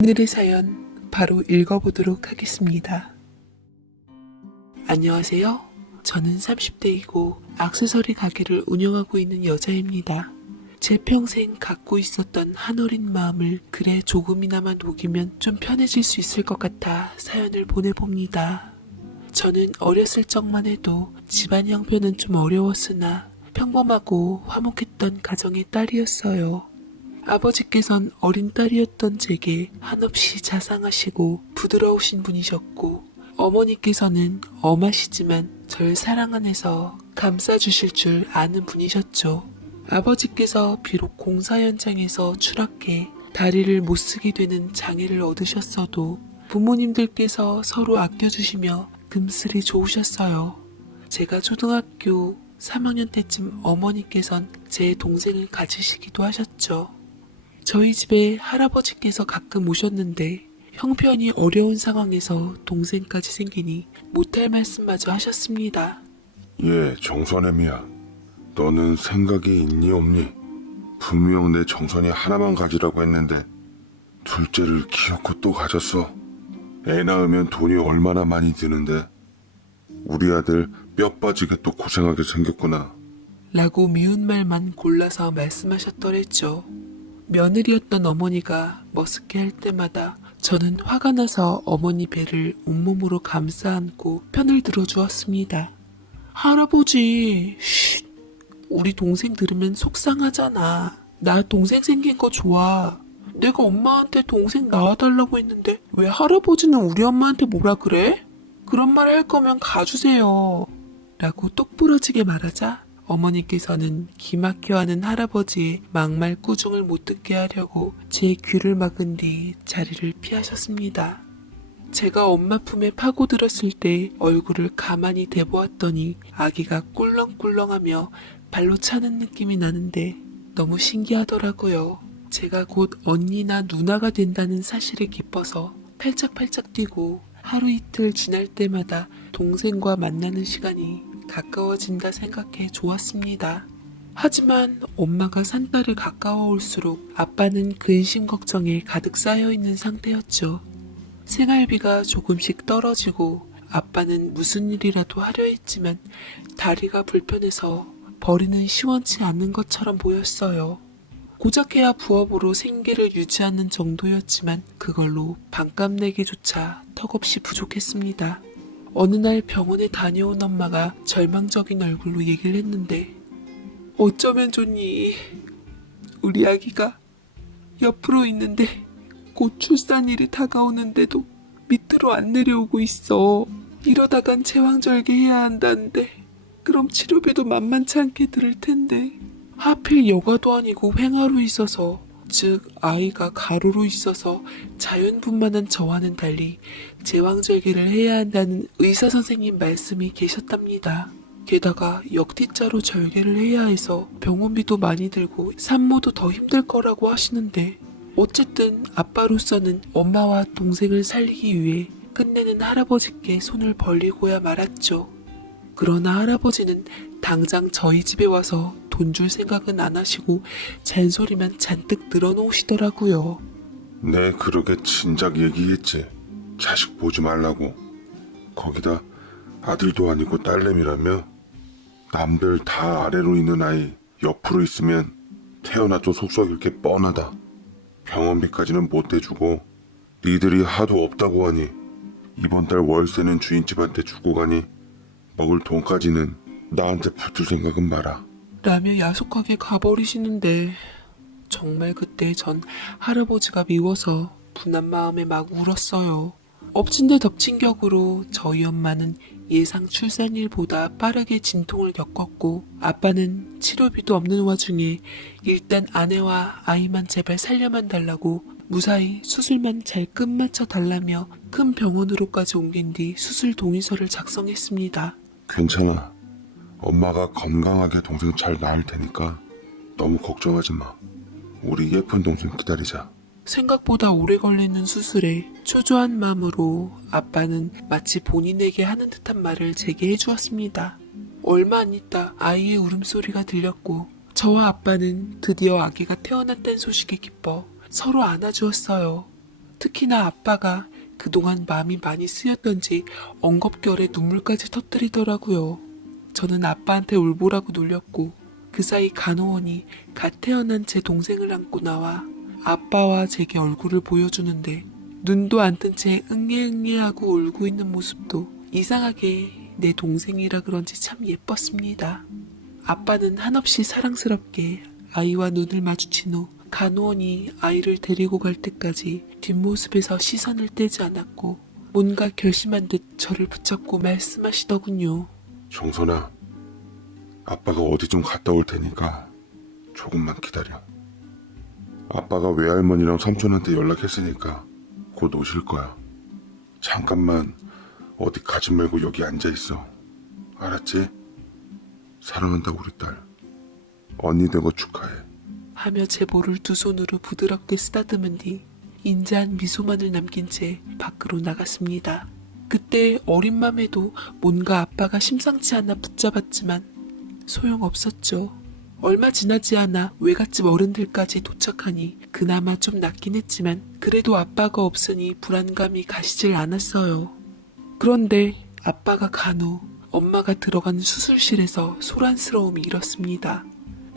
오늘의 사연 바로 읽어보도록 하겠습니다. 안녕하세요. 저는 30대이고 액세서리 가게를 운영하고 있는 여자입니다. 제 평생 갖고 있었던 한어린 마음을 글에 조금이나마 녹이면 좀 편해질 수 있을 것 같아 사연을 보내봅니다. 저는 어렸을 적만 해도 집안 형편은 좀 어려웠으나 평범하고 화목했던 가정의 딸이었어요. 아버지께선 어린 딸이었던 제게 한없이 자상하시고 부드러우신 분이셨고, 어머니께서는 엄하시지만 절 사랑 안에서 감싸주실 줄 아는 분이셨죠. 아버지께서 비록 공사 현장에서 추락해 다리를 못 쓰게 되는 장애를 얻으셨어도 부모님들께서 서로 아껴주시며 금슬이 좋으셨어요. 제가 초등학교 3학년 때쯤 어머니께선 제 동생을 가지시기도 하셨죠. 저희 집에 할아버지께서 가끔 오셨는데 형편이 어려운 상황에서 동생까지 생기니 못할 말씀마저 하셨습니다. 예, 정선애미야. 너는 생각이 있니 없니? 분명 내 정선이 하나만 가지라고 했는데 둘째를 키웠고 또 가졌어. 애 낳으면 돈이 얼마나 많이 드는데 우리 아들 뼈 빠지게 또 고생하게 생겼구나. 라고 미운 말만 골라서 말씀하셨더랬죠. 며느리였던 어머니가 머쓱해 할 때마다 저는 화가 나서 어머니 배를 온몸으로 감싸 안고 편을 들어주었습니다. 할아버지, 쉿. 우리 동생 들으면 속상하잖아. 나 동생 생긴 거 좋아. 내가 엄마한테 동생 낳아달라고 했는데 왜 할아버지는 우리 엄마한테 뭐라 그래? 그런 말 할 거면 가주세요. 라고 똑부러지게 말하자 어머니께서는 기막혀하는 할아버지의 막말 꾸중을 못 듣게 하려고 제 귀를 막은 뒤 자리를 피하셨습니다. 제가 엄마 품에 파고들었을 때 얼굴을 가만히 대보았더니 아기가 꿀렁꿀렁하며 발로 차는 느낌이 나는데 너무 신기하더라고요. 제가 곧 언니나 누나가 된다는 사실에 기뻐서 팔짝팔짝 뛰고 하루 이틀 지날 때마다 동생과 만나는 시간이 가까워진다 생각해 좋았습니다. 하지만 엄마가 산딸에 가까워올수록 아빠는 근심 걱정에 가득 쌓여있는 상태였죠. 생활비가 조금씩 떨어지고 아빠는 무슨 일이라도 하려 했지만 다리가 불편해서 벌이는 시원치 않은 것처럼 보였어요. 고작해야 부업으로 생계를 유지하는 정도였지만 그걸로 반값 내기조차 턱없이 부족했습니다. 어느 날 병원에 다녀온 엄마가 절망적인 얼굴로 얘기를 했는데 어쩌면 좋니? 우리 아기가 옆으로 있는데 곧 출산일이 다가오는데도 밑으로 안 내려오고 있어. 이러다간 제왕절개 해야 한다는데 그럼 치료비도 만만치 않게 들을 텐데 하필 여가도 아니고 횡하로 있어서 즉 아이가 가로로 있어서 자연분만한 저와는 달리 제왕절개를 해야 한다는 의사선생님 말씀이 계셨답니다. 게다가 역티자로 절개를 해야 해서 병원비도 많이 들고 산모도 더 힘들 거라고 하시는데 어쨌든 아빠로서는 엄마와 동생을 살리기 위해 끝내는 할아버지께 손을 벌리고야 말았죠. 그러나 할아버지는 당장 저희 집에 와서 돈 줄 생각은 안 하시고 잔소리만 잔뜩 늘어놓으시더라고요. 내 그러게 진작 얘기했지. 자식 보지 말라고. 거기다 아들도 아니고 딸내미라며. 남들 다 아래로 있는 아이 옆으로 있으면 태어나도 속썩일 게 뻔하다. 병원비까지는 못 대주고 니들이 하도 없다고 하니 이번 달 월세는 주인집한테 주고 가니 먹을 돈까지는 나한테 붙을 생각은 마라. 라며 야속하게 가버리시는데 정말 그때 전 할아버지가 미워서 분한 마음에 막 울었어요. 엎친 데 덮친 격으로 저희 엄마는 예상 출산일보다 빠르게 진통을 겪었고 아빠는 치료비도 없는 와중에 일단 아내와 아이만 제발 살려만 달라고 무사히 수술만 잘 끝마쳐 달라며 큰 병원으로까지 옮긴 뒤 수술 동의서를 작성했습니다. 괜찮아. 엄마가 건강하게 동생 잘 낳을 테니까 너무 걱정하지 마. 우리 예쁜 동생 기다리자. 생각보다 오래 걸리는 수술에 초조한 마음으로 아빠는 마치 본인에게 하는 듯한 말을 제게 해주었습니다. 얼마 안 있다 아이의 울음소리가 들렸고 저와 아빠는 드디어 아기가 태어났다는 소식에 기뻐 서로 안아주었어요. 특히나 아빠가 그동안 마음이 많이 쓰였던지 엉겁결에 눈물까지 터뜨리더라고요. 저는 아빠한테 울보라고 놀렸고 그 사이 간호원이 갓 태어난 제 동생을 안고 나와 아빠와 제게 얼굴을 보여주는데 눈도 안 뜬 채 응애응애하고 울고 있는 모습도 이상하게 내 동생이라 그런지 참 예뻤습니다. 아빠는 한없이 사랑스럽게 아이와 눈을 마주친 후 간호원이 아이를 데리고 갈 때까지 뒷모습에서 시선을 떼지 않았고 뭔가 결심한 듯 저를 붙잡고 말씀하시더군요. 정선아, 아빠가 어디 좀 갔다 올 테니까 조금만 기다려. 아빠가 외할머니랑 삼촌한테 연락했으니까 곧 오실 거야. 잠깐만 어디 가지 말고 여기 앉아 있어. 알았지? 사랑한다 우리 딸. 언니 되고 축하해. 하며 제 볼을 두 손으로 부드럽게 쓰다듬은 뒤 인자한 미소만을 남긴 채 밖으로 나갔습니다. 그때 어린 맘에도 뭔가 아빠가 심상치 않아 붙잡았지만 소용없었죠. 얼마 지나지 않아 외갓집 어른들까지 도착하니 그나마 좀 낫긴 했지만 그래도 아빠가 없으니 불안감이 가시질 않았어요. 그런데 아빠가 간 후 엄마가 들어간 수술실에서 소란스러움이 일었습니다.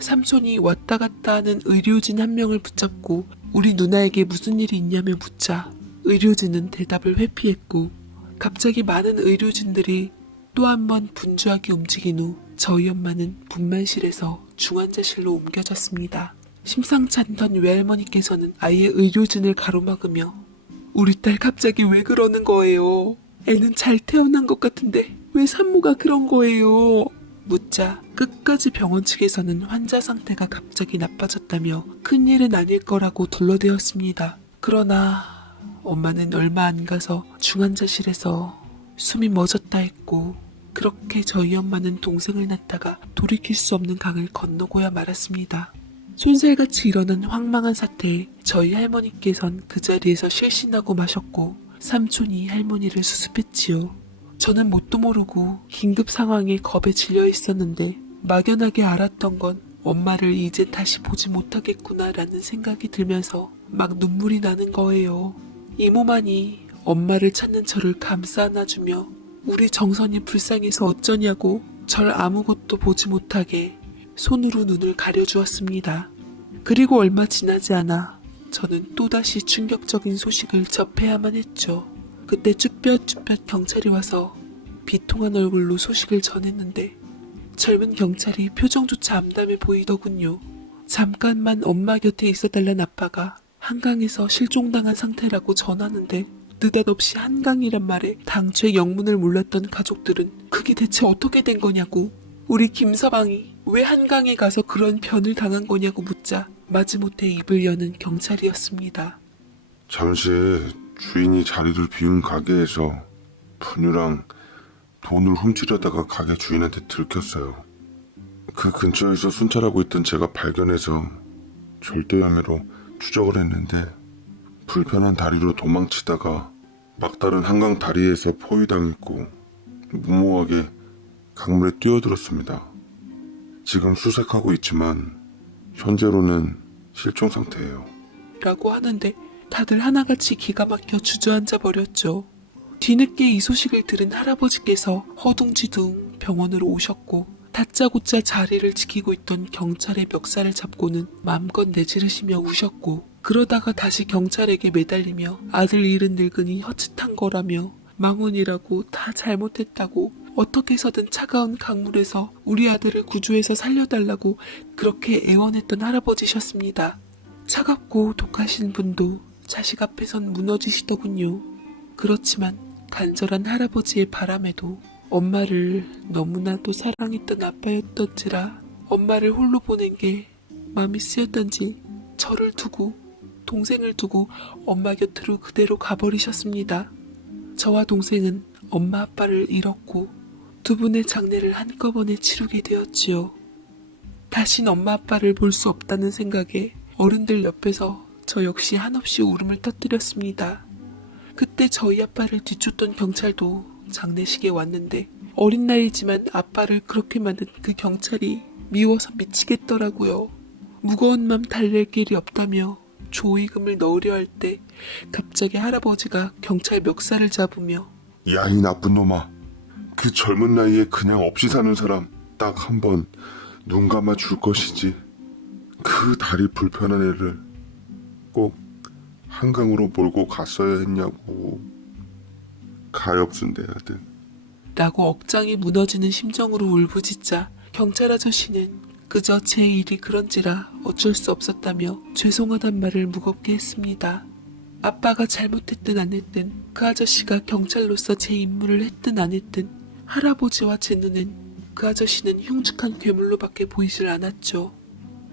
삼촌이 왔다 갔다 하는 의료진 한 명을 붙잡고 우리 누나에게 무슨 일이 있냐며 묻자 의료진은 대답을 회피했고 갑자기 많은 의료진들이 또 한 번 분주하게 움직인 후 저희 엄마는 분만실에서 중환자실로 옮겨졌습니다. 심상치 않던 외할머니께서는 아예 의료진을 가로막으며 우리 딸 갑자기 왜 그러는 거예요? 애는 잘 태어난 것 같은데 왜 산모가 그런 거예요? 묻자 끝까지 병원 측에서는 환자 상태가 갑자기 나빠졌다며 큰일은 아닐 거라고 둘러대었습니다. 그러나 엄마는 얼마 안 가서 중환자실에서 숨이 멎었다 했고 그렇게 저희 엄마는 동생을 낳다가 돌이킬 수 없는 강을 건너고야 말았습니다. 손살같이 일어난 황망한 사태에 저희 할머니께선 그 자리에서 실신하고 마셨고 삼촌이 할머니를 수습했지요. 저는 뭣도 모르고 긴급 상황에 겁에 질려 있었는데 막연하게 알았던 건 엄마를 이제 다시 보지 못하겠구나라는 생각이 들면서 막 눈물이 나는 거예요. 이모만이 엄마를 찾는 저를 감싸 안아주며 우리 정선이 불쌍해서 어쩌냐고 절 아무것도 보지 못하게 손으로 눈을 가려주었습니다. 그리고 얼마 지나지 않아 저는 또다시 충격적인 소식을 접해야만 했죠. 그때 쭈뼛쭈뼛 경찰이 와서 비통한 얼굴로 소식을 전했는데 젊은 경찰이 표정조차 암담해 보이더군요. 잠깐만 엄마 곁에 있어달란 아빠가 한강에서 실종당한 상태라고 전하는데 느닷없이 한강이란 말에 당최 영문을 몰랐던 가족들은 그게 대체 어떻게 된 거냐고 우리 김서방이 왜 한강에 가서 그런 변을 당한 거냐고 묻자 마지못해 입을 여는 경찰이었습니다. 잠시 주인이 자리를 비운 가게에서 분유랑 돈을 훔치려다가 가게 주인한테 들켰어요. 그 근처에서 순찰하고 있던 제가 발견해서 절대 혐의로 추적을 했는데 불편한 다리로 도망치다가 막다른 한강 다리에서 포위당했고 무모하게 강물에 뛰어들었습니다. 지금 수색하고 있지만 현재로는 실종 상태예요. 라고 하는데 다들 하나같이 기가 막혀 주저앉아 버렸죠. 뒤늦게 이 소식을 들은 할아버지께서 허둥지둥 병원으로 오셨고 다짜고짜 자리를 지키고 있던 경찰의 멱살을 잡고는 마음껏 내지르시며 우셨고 그러다가 다시 경찰에게 매달리며 아들 잃은 늙은이 헛짓한 거라며 망언이라고 다 잘못했다고 어떻게 해서든 차가운 강물에서 우리 아들을 구조해서 살려달라고 그렇게 애원했던 할아버지셨습니다. 차갑고 독하신 분도 자식 앞에선 무너지시더군요. 그렇지만 간절한 할아버지의 바람에도 엄마를 너무나도 사랑했던 아빠였던지라 엄마를 홀로 보낸 게 마음이 쓰였던지 저를 두고 동생을 두고 엄마 곁으로 그대로 가버리셨습니다. 저와 동생은 엄마 아빠를 잃었고 두 분의 장례를 한꺼번에 치르게 되었지요. 다신 엄마 아빠를 볼 수 없다는 생각에 어른들 옆에서 저 역시 한없이 울음을 터뜨렸습니다. 그때 저희 아빠를 뒤쫓던 경찰도 장례식에 왔는데 어린 나이지만 아빠를 그렇게 만든 그 경찰이 미워서 미치겠더라고요. 무거운 맘 달랠 길이 없다며 조의금을 넣으려 할 때 갑자기 할아버지가 경찰 멱살을 잡으며 야, 이 나쁜 놈아. 그 젊은 나이에 그냥 없이 사는 사람 딱 한 번 눈 감아 줄 것이지. 그 다리 불편한 애를 꼭 한강으로 몰고 갔어야 했냐고. 가엾은 내 아들. 라고 억장이 무너지는 심정으로 울부짖자 경찰 아저씨는 그저 제 일이 그런지라 어쩔 수 없었다며 죄송하단 말을 무겁게 했습니다. 아빠가 잘못했든 안 했든 그 아저씨가 경찰로서 제 임무를 했든 안 했든 할아버지와 제 눈엔 그 아저씨는 흉측한 괴물로밖에 보이질 않았죠.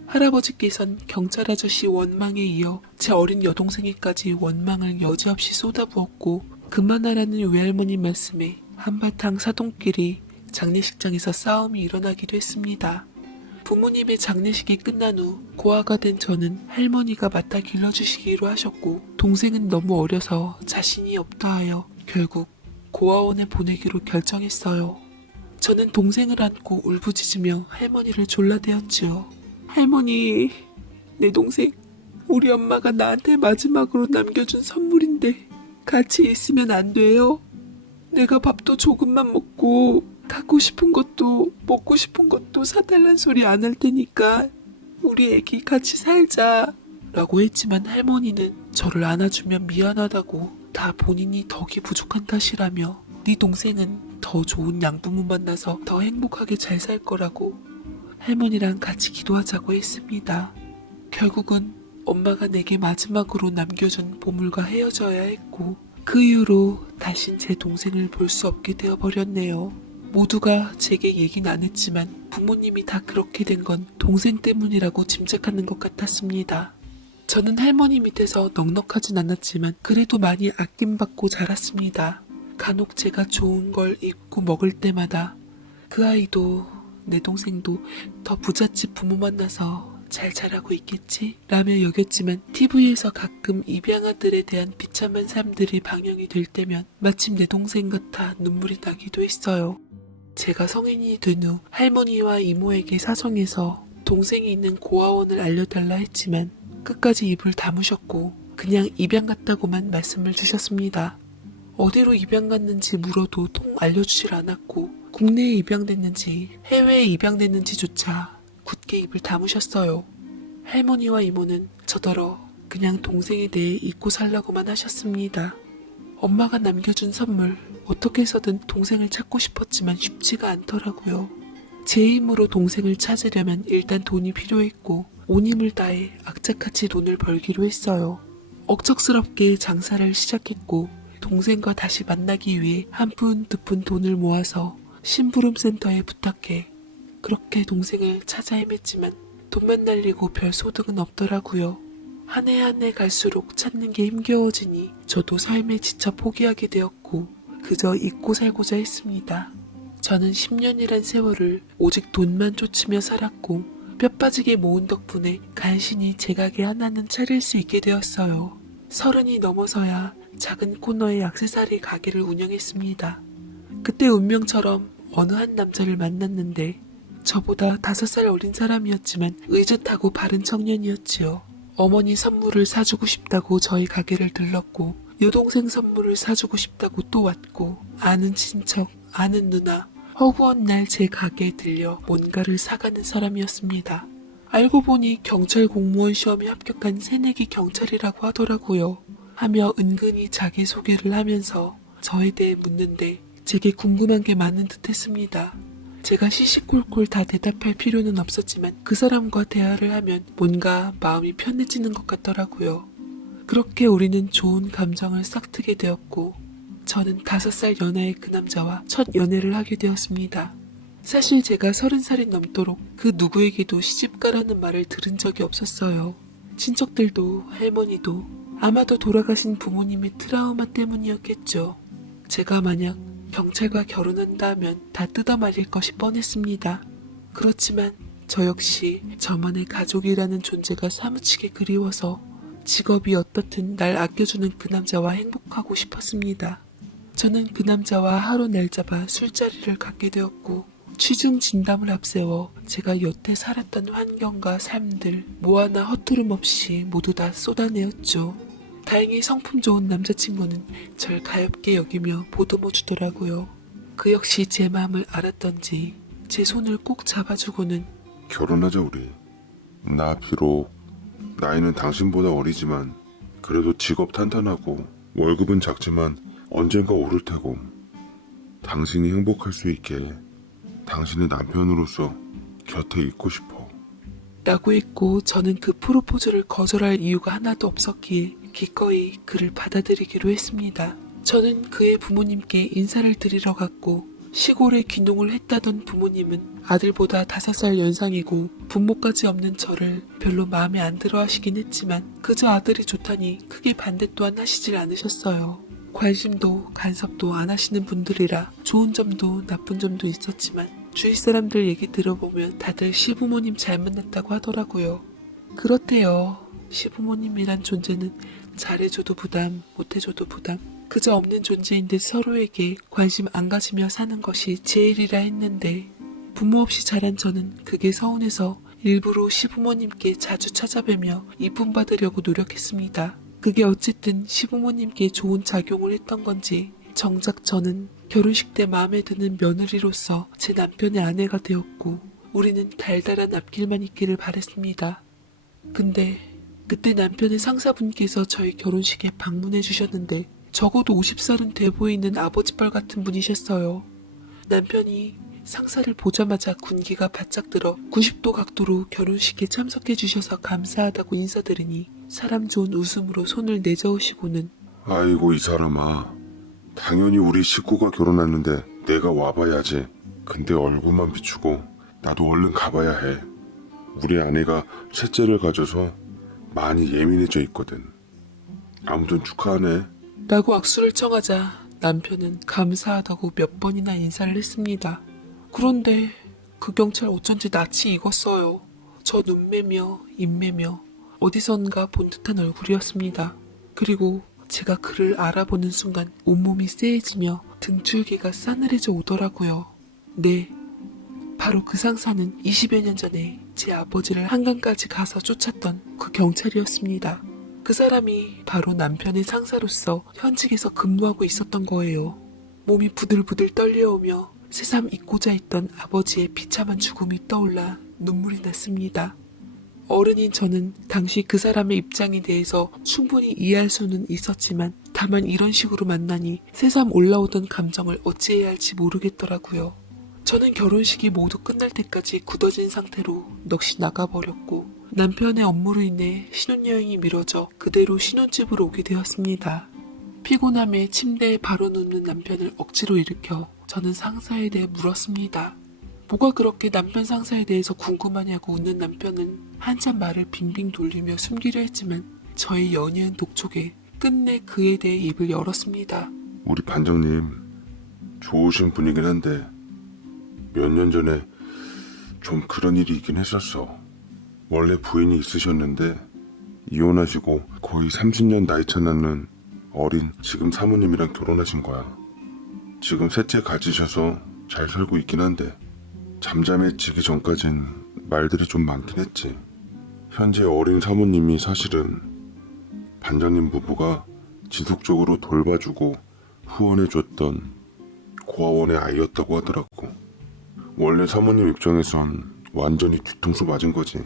할아버지께선 경찰 아저씨 원망에 이어 제 어린 여동생에까지 원망을 여지없이 쏟아부었고 그만하라는 외할머니 말씀에 한바탕 사돈끼리 장례식장에서 싸움이 일어나기도 했습니다. 부모님의 장례식이 끝난 후 고아가 된 저는 할머니가 맡아 길러주시기로 하셨고 동생은 너무 어려서 자신이 없다 하여 결국 고아원에 보내기로 결정했어요. 저는 동생을 안고 울부짖으며 할머니를 졸라대었지요. 할머니, 내 동생 우리 엄마가 나한테 마지막으로 남겨준 선물인데 같이 있으면 안 돼요? 내가 밥도 조금만 먹고 갖고 싶은 것도 먹고 싶은 것도 사달란 소리 안 할 테니까 우리 애기 같이 살자 라고 했지만 할머니는 저를 안아주면 미안하다고 다 본인이 덕이 부족한 탓이라며 네 동생은 더 좋은 양부모 만나서 더 행복하게 잘 살 거라고 할머니랑 같이 기도하자고 했습니다. 결국은 엄마가 내게 마지막으로 남겨준 보물과 헤어져야 했고 그 이후로 다신 제 동생을 볼 수 없게 되어버렸네요. 모두가 제게 얘기는 안 했지만 부모님이 다 그렇게 된 건 동생 때문이라고 짐작하는 것 같았습니다. 저는 할머니 밑에서 넉넉하진 않았지만 그래도 많이 아낌받고 자랐습니다. 간혹 제가 좋은 걸 입고 먹을 때마다 그 아이도 내 동생도 더 부잣집 부모 만나서 잘 자라고 있겠지? 라며 여겼지만 TV에서 가끔 입양아들에 대한 비참한 삶들이 방영이 될 때면 마침 내 동생 같아 눈물이 나기도 했어요. 제가 성인이 된 후 할머니와 이모에게 사정해서 동생이 있는 고아원을 알려달라 했지만 끝까지 입을 다무셨고 그냥 입양 갔다고만 말씀을 주셨습니다. 어디로 입양 갔는지 물어도 통 알려주질 않았고 국내에 입양됐는지 해외에 입양됐는지조차 굳게 입을 다무셨어요. 할머니와 이모는 저더러 그냥 동생에 대해 잊고 살라고만 하셨습니다. 엄마가 남겨준 선물 어떻게 해서든 동생을 찾고 싶었지만 쉽지가 않더라고요. 제 힘으로 동생을 찾으려면 일단 돈이 필요했고 온 힘을 다해 악착같이 돈을 벌기로 했어요. 억척스럽게 장사를 시작했고 동생과 다시 만나기 위해 한 푼 두 푼 돈을 모아서 심부름센터에 부탁해 그렇게 동생을 찾아 헤맸지만 돈만 날리고 별 소득은 없더라고요. 한 해 한 해 갈수록 찾는 게 힘겨워지니 저도 삶에 지쳐 포기하게 되었고 그저 잊고 살고자 했습니다. 저는 10년이란 세월을 오직 돈만 쫓으며 살았고 뼈 빠지게 모은 덕분에 간신히 제 가게 하나는 차릴 수 있게 되었어요. 30이 넘어서야 작은 코너의 액세서리 가게를 운영했습니다. 그때 운명처럼 어느 한 남자를 만났는데 저보다 5살 어린 사람이었지만 의젓하고 바른 청년이었지요. 어머니 선물을 사주고 싶다고 저희 가게를 들렀고 여동생 선물을 사주고 싶다고 또 왔고 아는 친척, 아는 누나 허구한 날 제 가게에 들려 뭔가를 사가는 사람이었습니다. 알고 보니 경찰 공무원 시험에 합격한 새내기 경찰이라고 하더라고요. 하며 은근히 자기소개를 하면서 저에 대해 묻는데 제게 궁금한 게 많은 듯 했습니다. 제가 시시콜콜 다 대답할 필요는 없었지만 그 사람과 대화를 하면 뭔가 마음이 편해지는 것 같더라고요. 그렇게 우리는 좋은 감정을 싹트게 되었고 저는 5살 연하의 그 남자와 첫 연애를 하게 되었습니다. 사실 제가 30살이 넘도록 그 누구에게도 시집가라는 말을 들은 적이 없었어요. 친척들도 할머니도 아마도 돌아가신 부모님의 트라우마 때문이었겠죠. 제가 만약 경찰과 결혼한다 하면 다 뜯어말릴 것이 뻔했습니다. 그렇지만 저 역시 저만의 가족이라는 존재가 사무치게 그리워서 직업이 어떻든 날 아껴주는 그 남자와 행복하고 싶었습니다. 저는 그 남자와 하루 날 잡아 술자리를 갖게 되었고 취중 진담을 앞세워 제가 여태 살았던 환경과 삶들 뭐 하나 허투름 없이 모두 다 쏟아내었죠. 다행히 성품 좋은 남자친구는 절 가엽게 여기며 보듬어 주더라고요. 그 역시 제 마음을 알았던지 제 손을 꼭 잡아주고는 결혼하자 우리. 나 비록 나이는 당신보다 어리지만 그래도 직업 탄탄하고 월급은 작지만 언젠가 오를 테고 당신이 행복할 수 있게 당신의 남편으로서 곁에 있고 싶어. 라고 했고 저는 그 프로포즈를 거절할 이유가 하나도 없었기에 기꺼이 그를 받아들이기로 했습니다. 저는 그의 부모님께 인사를 드리러 갔고 시골에 귀농을 했다던 부모님은 아들보다 5살 연상이고 부모까지 없는 저를 별로 마음에 안 들어 하시긴 했지만 그저 아들이 좋다니 크게 반대 또한 하시질 않으셨어요. 관심도 간섭도 안 하시는 분들이라 좋은 점도 나쁜 점도 있었지만 주위 사람들 얘기 들어보면 다들 시부모님 잘 만났다고 하더라고요. 그렇대요. 시부모님이란 존재는 잘해줘도 부담, 못해줘도 부담. 그저 없는 존재인 듯 서로에게 관심 안 가지며 사는 것이 제일이라 했는데 부모 없이 자란 저는 그게 서운해서 일부러 시부모님께 자주 찾아뵈며 이쁨 받으려고 노력했습니다. 그게 어쨌든 시부모님께 좋은 작용을 했던 건지 정작 저는 결혼식 때 마음에 드는 며느리로서 제 남편의 아내가 되었고 우리는 달달한 앞길만 있기를 바랬습니다. 근데 그때 남편의 상사분께서 저희 결혼식에 방문해 주셨는데 적어도 50살은 돼 보이는 아버지뻘 같은 분이셨어요. 남편이 상사를 보자마자 군기가 바짝 들어 90도 각도로 결혼식에 참석해 주셔서 감사하다고 인사드리니 사람 좋은 웃음으로 손을 내저으시고는 아이고 이 사람아, 당연히 우리 식구가 결혼했는데 내가 와봐야지. 근데 얼굴만 비추고 나도 얼른 가봐야 해. 우리 아내가 셋째를 가져서 많이 예민해져 있거든. 아무튼 축하하네. 라고 악수를 청하자 남편은 감사하다고 몇 번이나 인사를 했습니다. 그런데 그 경찰 어쩐지 낯이 익었어요. 저 눈매며 입매며 어디선가 본 듯한 얼굴이었습니다. 그리고 제가 그를 알아보는 순간 온몸이 쎄해지며 등줄기가 싸늘해져 오더라고요. 네, 바로 그 상사는 20여 년 전에 제 아버지를 한강까지 가서 쫓았던 그 경찰이었습니다. 그 사람이 바로 남편의 상사로서 현직에서 근무하고 있었던 거예요. 몸이 부들부들 떨려오며 새삼 잊고자 했던 아버지의 비참한 죽음이 떠올라 눈물이 났습니다. 어른인 저는 당시 그 사람의 입장에 대해서 충분히 이해할 수는 있었지만 다만 이런 식으로 만나니 새삼 올라오던 감정을 어찌해야 할지 모르겠더라고요. 저는 결혼식이 모두 끝날 때까지 굳어진 상태로 넋이 나가버렸고 남편의 업무로 인해 신혼여행이 미뤄져 그대로 신혼집으로 오게 되었습니다. 피곤함에 침대에 바로 눕는 남편을 억지로 일으켜 저는 상사에 대해 물었습니다. 뭐가 그렇게 남편 상사에 대해서 궁금하냐고 웃는 남편은 한참 말을 빙빙 돌리며 숨기려 했지만 저의 연이은 독촉에 끝내 그에 대해 입을 열었습니다. 우리 반장님 좋으신 분이긴 한데 몇 년 전에 좀 그런 일이 있긴 했었어. 원래 부인이 있으셨는데 이혼하시고 거의 30년 나이 차 나는 어린 지금 사모님이랑 결혼하신 거야. 지금 셋째 가지셔서 잘 살고 있긴 한데 잠잠해지기 전까진 말들이 좀 많긴 했지. 현재 어린 사모님이 사실은 반장님 부부가 지속적으로 돌봐주고 후원해줬던 고아원의 아이였다고 하더라고. 원래 사모님 입장에선 완전히 뒤통수 맞은 거지.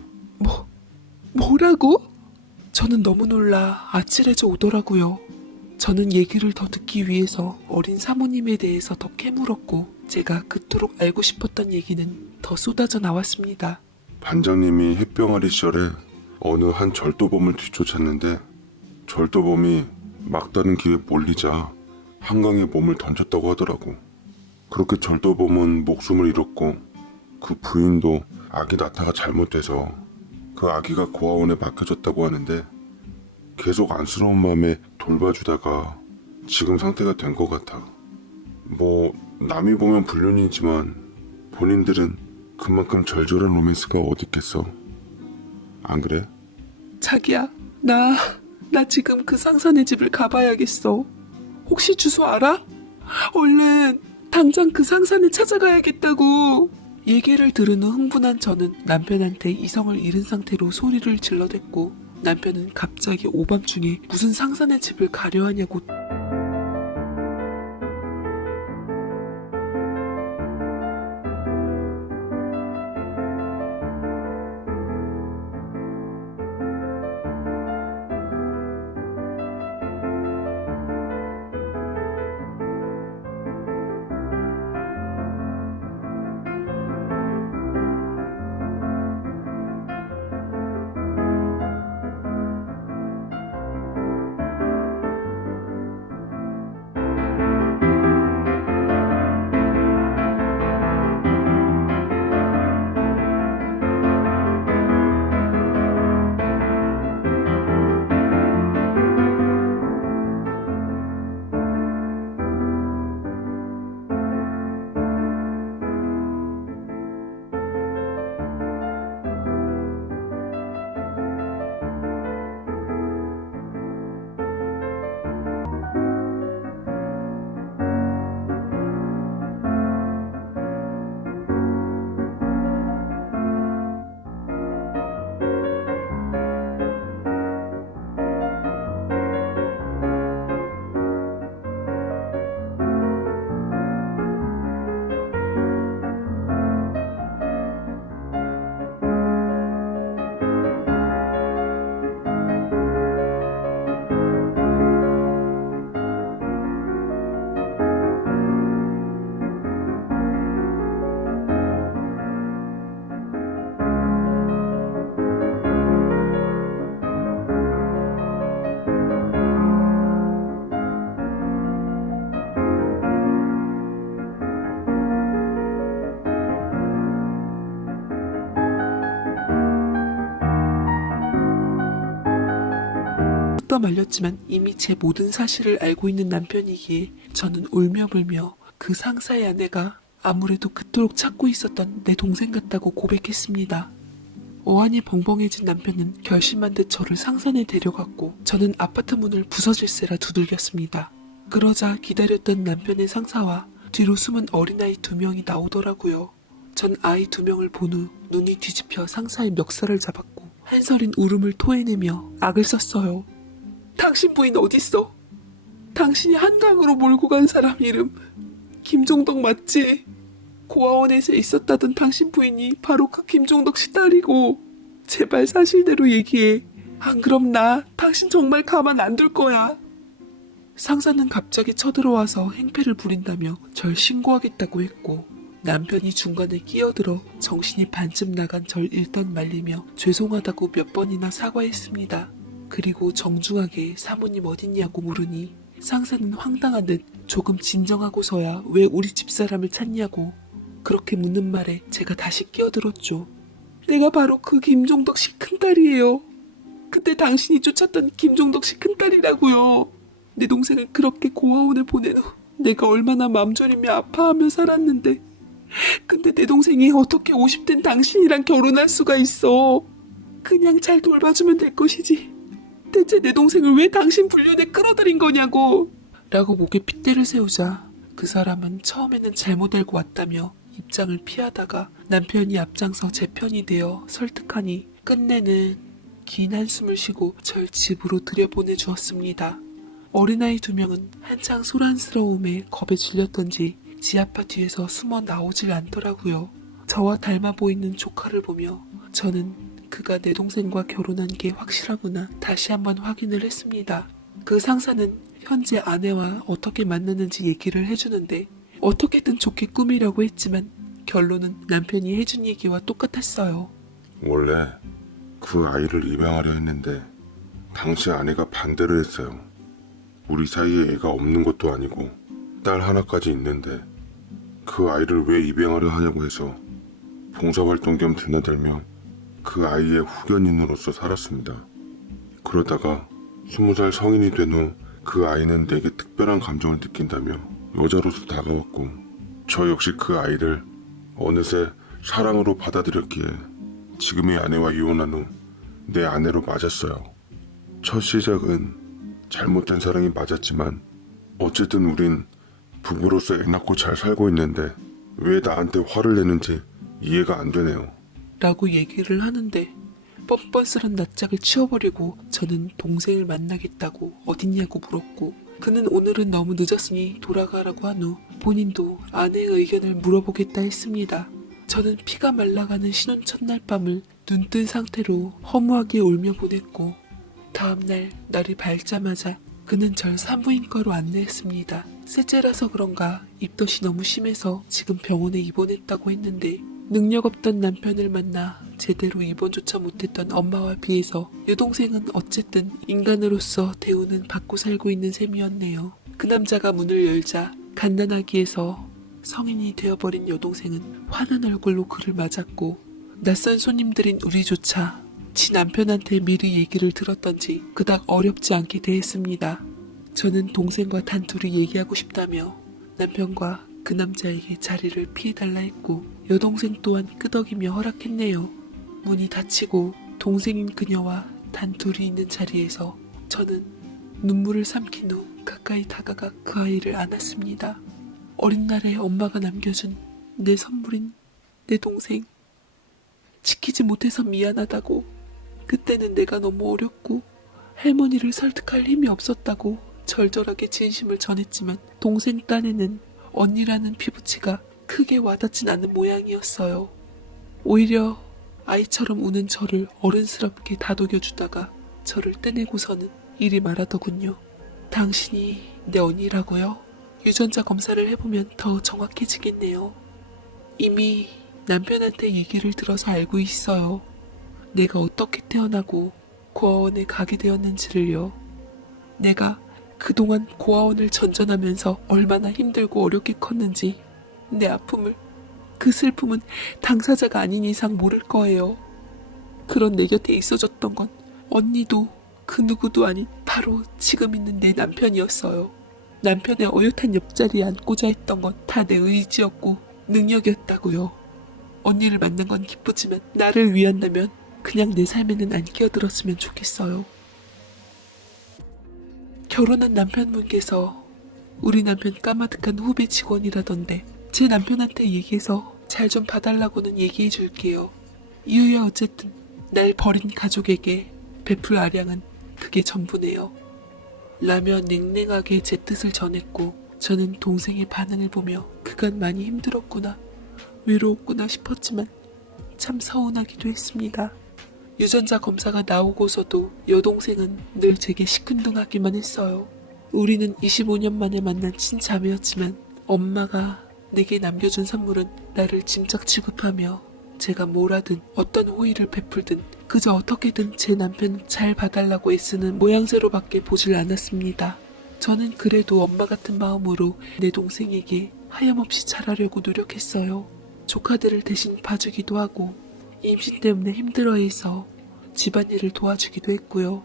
뭐라고? 저는 너무 놀라 아찔해져 오더라고요. 저는 얘기를 더 듣기 위해서 어린 사모님에 대해서 더 캐물었고 제가 그토록 알고 싶었던 얘기는 더 쏟아져 나왔습니다. 반장님이 햇병아리 시절에 어느 한 절도범을 뒤쫓았는데 절도범이 막다른 길에 몰리자 한강에 몸을 던졌다고 하더라고. 그렇게 절도범은 목숨을 잃었고 그 부인도 아기 낳다가 잘못돼서 그 아기가 고아원에 맡겨졌다고 하는데 계속 안쓰러운 마음에 돌봐주다가 지금 상태가 된 것 같아. 뭐 남이 보면 불륜이지만 본인들은 그만큼 절절한 로맨스가 어딨겠어. 안 그래? 자기야, 나 지금 그 상사네 집을 가봐야겠어. 혹시 주소 알아? 얼른 당장 그 상사네 찾아가야겠다고. 얘기를 들은 후 흥분한 저는 남편한테 이성을 잃은 상태로 소리를 질러댔고 남편은 갑자기 오밤중에 무슨 상사네 집을 가려 하냐고 또 말렸지만 이미 제 모든 사실을 알고 있는 남편이기에 저는 울며불며 그 상사의 아내가 아무래도 그토록 찾고 있었던 내 동생 같다고 고백했습니다. 어안이 벙벙해진 남편은 결심한 듯 저를 상산에 데려갔고 저는 아파트 문을 부서질세라 두들겼습니다. 그러자 기다렸던 남편의 상사와 뒤로 숨은 어린아이 2명이 나오더라고요. 전 아이 2명을 본 후 눈이 뒤집혀 상사의 멱살을 잡았고 한서린 울음을 토해내며 악을 썼어요. 당신 부인 어딨어? 당신이 한강으로 몰고 간 사람 이름 김종덕 맞지? 고아원에서 있었다던 당신 부인이 바로 그 김종덕 씨 딸이고 제발 사실대로 얘기해. 안 그럼 나 당신 정말 가만 안 둘 거야. 상사는 갑자기 쳐들어와서 행패를 부린다며 절 신고하겠다고 했고 남편이 중간에 끼어들어 정신이 반쯤 나간 절 일단 말리며 죄송하다고 몇 번이나 사과했습니다. 그리고 정중하게 사모님 어딨냐고 물으니 상사는 황당한 듯 조금 진정하고서야 왜 우리 집사람을 찾냐고 그렇게 묻는 말에 제가 다시 끼어들었죠. 내가 바로 그 김종덕 씨 큰딸이에요. 그때 당신이 쫓았던 김종덕 씨 큰딸이라고요. 내 동생을 그렇게 고아원에 보낸 후 내가 얼마나 맘졸이며 아파하며 살았는데 근데 내 동생이 어떻게 50된 당신이랑 결혼할 수가 있어. 그냥 잘 돌봐주면 될 것이지. 대체 내 동생을 왜 당신 불륜에 끌어들인 거냐고 라고 목에 핏대를 세우자 그 사람은 처음에는 잘못 알고 왔다며 입장을 피하다가 남편이 앞장서 제 편이 되어 설득하니 끝내는 긴 한숨을 쉬고 절 집으로 들여보내주었습니다. 어린아이 2명은 한창 소란스러움에 겁에 질렸던지 지아파 뒤에서 숨어 나오질 않더라고요. 저와 닮아 보이는 조카를 보며 저는 그가 내 동생과 결혼한 게 확실하구나 다시 한번 확인을 했습니다. 그 상사는 현재 아내와 어떻게 만났는지 얘기를 해주는데 어떻게든 좋게 꾸미려고 했지만 결론은 남편이 해준 얘기와 똑같았어요. 원래 그 아이를 입양하려 했는데 당시 아내가 반대를 했어요. 우리 사이에 애가 없는 것도 아니고 딸 하나까지 있는데 그 아이를 왜 입양하려 하냐고 해서 봉사활동 겸 드나들며 그 아이의 후견인으로서 살았습니다. 그러다가 20살 성인이 된 후 그 아이는 내게 특별한 감정을 느낀다며 여자로서 다가왔고 저 역시 그 아이를 어느새 사랑으로 받아들였기에 지금의 아내와 이혼한 후 내 아내로 맞았어요. 첫 시작은 잘못된 사랑이 맞았지만 어쨌든 우린 부부로서 애 낳고 잘 살고 있는데 왜 나한테 화를 내는지 이해가 안 되네요. 라고 얘기를 하는데 뻔뻔스런 낯짝을 치워버리고 저는 동생을 만나겠다고 어딨냐고 물었고 그는 오늘은 너무 늦었으니 돌아가라고 한 후 본인도 아내의 의견을 물어보겠다 했습니다. 저는 피가 말라가는 신혼 첫날 밤을 눈뜬 상태로 허무하게 울며 보냈고 다음날 날이 밝자마자 그는 절 산부인과로 안내했습니다. 셋째라서 그런가 입덧이 너무 심해서 지금 병원에 입원했다고 했는데 능력 없던 남편을 만나 제대로 입원조차 못했던 엄마와 비해서 여동생은 어쨌든 인간으로서 대우는 받고 살고 있는 셈이었네요. 그 남자가 문을 열자 갓난아기에서 성인이 되어버린 여동생은 환한 얼굴로 그를 맞았고 낯선 손님들인 우리조차 지 남편한테 미리 얘기를 들었던지 그닥 어렵지 않게 대했습니다. 저는 동생과 단둘이 얘기하고 싶다며 남편과 그 남자에게 자리를 피해달라 했고 여동생 또한 끄덕이며 허락했네요. 문이 닫히고 동생인 그녀와 단둘이 있는 자리에서 저는 눈물을 삼킨 후 가까이 다가가 그 아이를 안았습니다. 어린 날에 엄마가 남겨준 내 선물인 내 동생. 지키지 못해서 미안하다고. 그때는 내가 너무 어렸고 할머니를 설득할 힘이 없었다고 절절하게 진심을 전했지만 동생 딴에는 언니라는 피부치가 크게 와닿진 않는 모양이었어요. 오히려 아이처럼 우는 저를 어른스럽게 다독여주다가 저를 떼내고서는 이리 말하더군요. 당신이 내 언니라고요? 유전자 검사를 해보면 더 정확해지겠네요. 이미 남편한테 얘기를 들어서 알고 있어요. 내가 어떻게 태어나고 고아원에 가게 되었는지를요. 내가 그동안 고아원을 전전하면서 얼마나 힘들고 어렵게 컸는지 내 아픔을, 그 슬픔은 당사자가 아닌 이상 모를 거예요. 그런 내 곁에 있어줬던 건 언니도 그 누구도 아닌 바로 지금 있는 내 남편이었어요. 남편의 어엿한 옆자리에 앉고자 했던 건 다 내 의지였고 능력이었다고요. 언니를 만난 건 기쁘지만 나를 위한다면 그냥 내 삶에는 안 끼어들었으면 좋겠어요. 결혼한 남편분께서 우리 남편 까마득한 후배 직원이라던데 제 남편한테 얘기해서 잘 좀 봐달라고는 얘기해 줄게요. 이유야 어쨌든 날 버린 가족에게 베풀 아량은 그게 전부네요. 라며 냉랭하게 제 뜻을 전했고 저는 동생의 반응을 보며 그간 많이 힘들었구나, 외로웠구나 싶었지만 참 서운하기도 했습니다. 유전자 검사가 나오고서도 여동생은 늘 제게 시큰둥하기만 했어요. 우리는 25년 만에 만난 친자매였지만 엄마가 내게 남겨준 선물은 나를 짐작 취급하며 제가 뭘 하든 어떤 호의를 베풀든 그저 어떻게든 제 남편 잘 봐달라고 애쓰는 모양새로밖에 보질 않았습니다. 저는 그래도 엄마 같은 마음으로 내 동생에게 하염없이 잘하려고 노력했어요. 조카들을 대신 봐주기도 하고 임신 때문에 힘들어해서 집안일을 도와주기도 했고요.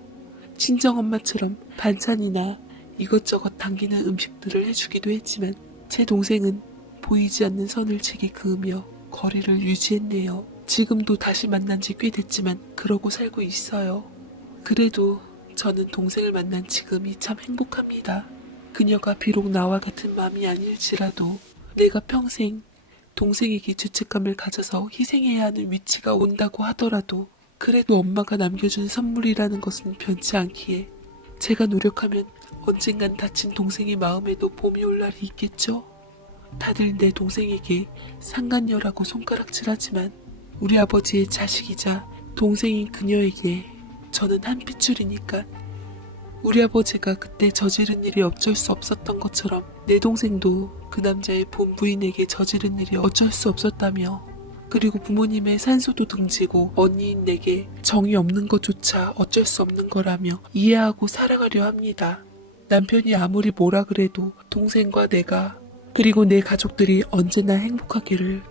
친정엄마처럼 반찬이나 이것저것 당기는 음식들을 해주기도 했지만 제 동생은 보이지 않는 선을 제게 그으며 거리를 유지했네요. 지금도 다시 만난 지 꽤 됐지만 그러고 살고 있어요. 그래도 저는 동생을 만난 지금이 참 행복합니다. 그녀가 비록 나와 같은 마음이 아닐지라도 내가 평생 동생에게 죄책감을 가져서 희생해야 하는 위치가 온다고 하더라도 그래도 엄마가 남겨준 선물이라는 것은 변치 않기에 제가 노력하면 언젠간 다친 동생의 마음에도 봄이 올 날이 있겠죠? 다들 내 동생에게 상간녀라고 손가락질하지만 우리 아버지의 자식이자 동생인 그녀에게 저는 한 핏줄이니까 우리 아버지가 그때 저지른 일이 어쩔 수 없었던 것처럼 내 동생도 그 남자의 본부인에게 저지른 일이 어쩔 수 없었다며 그리고 부모님의 산소도 등지고 언니인 내게 정이 없는 것조차 어쩔 수 없는 거라며 이해하고 살아가려 합니다. 남편이 아무리 뭐라 그래도 동생과 내가 그리고 내 가족들이 언제나 행복하기를